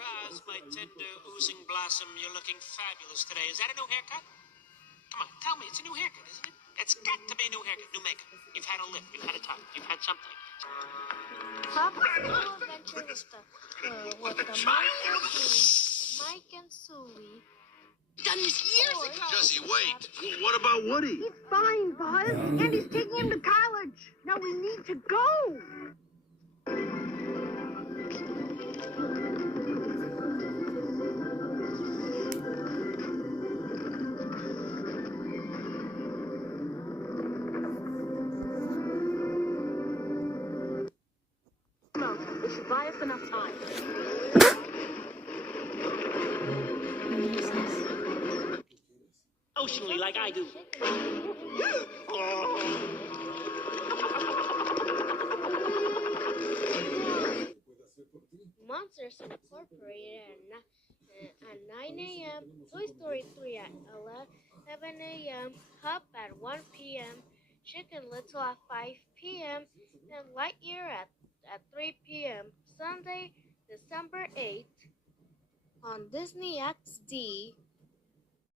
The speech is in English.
Raz, my tender, oozing blossom, you're looking fabulous today. Is that a new haircut? Come on, tell me. It's a new haircut, isn't it? It's got to be a new haircut, new makeup. You've had a lift, you've had a tongue, you've had something. Papa's little adventure with the Mike and Sully. Done this years ago. Jesse, wait. What about Woody? He's fine, Buzz. Andy's taking him to college. Now we need to go. It should buy us enough time. Oceanly, like I do. Monsters Incorporated at 9 a.m., Toy Story 3 at 11 a.m., Hub at 1 p.m., Chicken Little at 5 p.m., and Lightyear at 3 p.m. Sunday, December 8th on Disney XD.